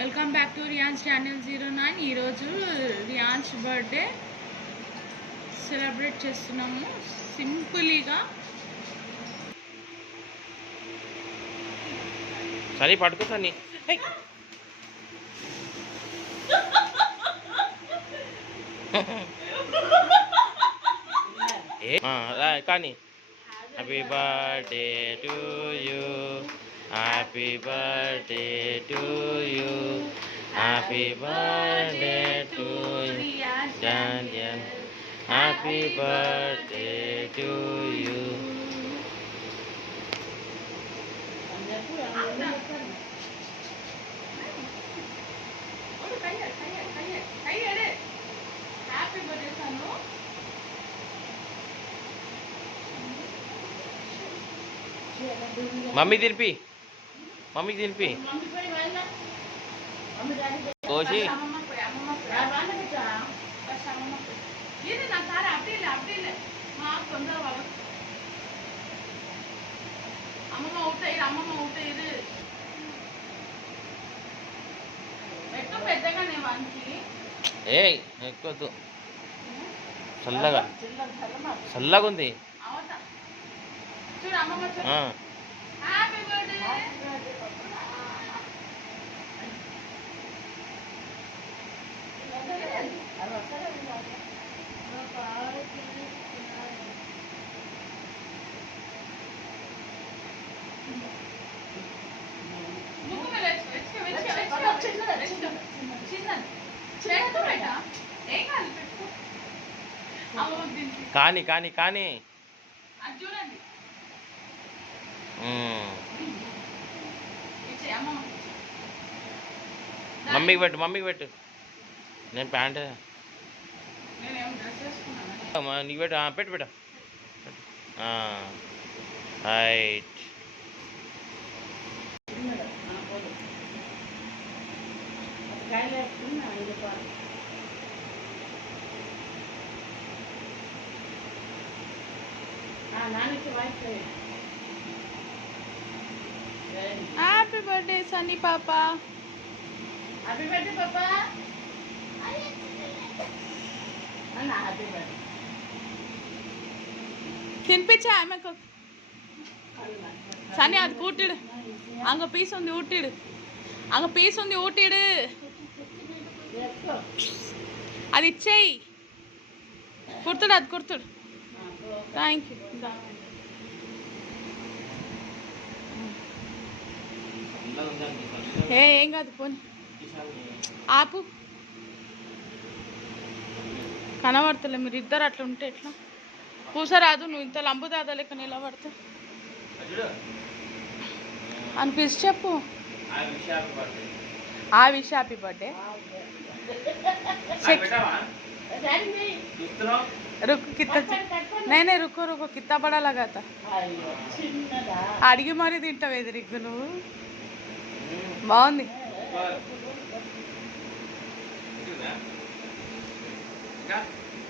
Welcome back to Riyan's channel 09. ఈరోజు రియాన్స్ birthday celebrate చేస్తున్నాము సింపుల్గా. సరే పట్టుకో సన్ని కానీ happy birthday to you, happy birthday to you, happy birthday to you, happy birthday to you. మమ్మీకి తినిపి, మమ్మీకి తినిపి కోసి. ఏ ఎక్కువద్దు, చల్లగా చల్లగా ఉంది. కానీ కానీ కానీ మమ్మీకి పెట్టు, మమ్మీకి పెట్టు. నేను ప్యాంట్ నీకు పెట్టు, పెట్టు పెట్టు. రైట్. హ్యాపీ బర్త్డే సన్నీ పాప. హ్యాపీ బర్త్డే పాపా. తినిపించా ఆమెకు. సన్నీ అది కూటిడు, అంగ పీస్ ఉంది ఊటిడు, అంగ పీస్ ఉంది ఊటిడు, అది ఇచ్చేయి. కుర్తుడు, అది కుర్తుడు. Thank you. ఏం కాదు, పోనీ ఆపు. కనబడతలే, మీరు ఇద్దరు అట్లా ఉంటే ఎట్లా? కూసరాదు, నువ్వు ఇంత లంబు దాదా లెక్క నిలబడతా అనిపిసి చెప్పు. ఆ విష్ హ్యాపీ బర్త్డే. रुक कितना नहीं नहीं रुको रुको कितना बड़ा लगा था అడిగి మరీ తింటావు ఎదురిగ్గు నువ్వు. బాగుంది.